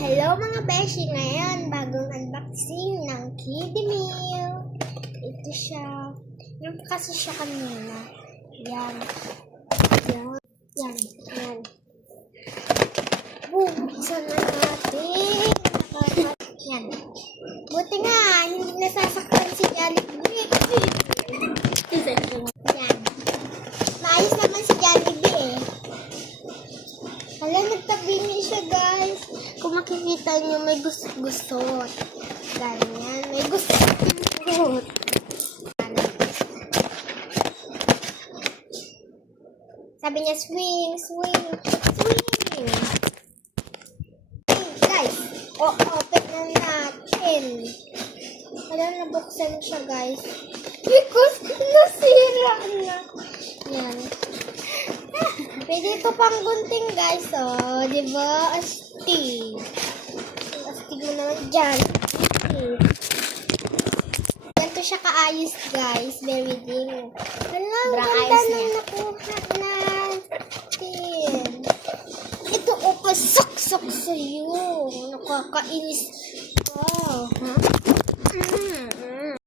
Hello mga beshi! Ngayon, bagong unboxing ng Kiddie Meal. Ito siya. Yan pa kasi siya kanina. Yan. Yan. Yan. Yan. Buksan na natin. Yan. Buti nga, hindi nasasaktan si Jollibee. Yan. Maayos naman si Jollibee eh. Hala, nagtabingi siya guys. Kung makikita niyo, may gusot. Ganyan. May gusot. Sabi niya, swing, swing, swing. Hey, guys. Open na natin. Hala, nabuksan siya guys. Because nasira na. Yan. Pwede ito pang gunting guys, oh. Diba? Astig. Astig mo naman dyan. Ganito siya kaayos guys. Very din. Hala, ganda na nakuha natin. Ito, oh, pasok-sok sa'yo. Nakakainis. Wow. Ha?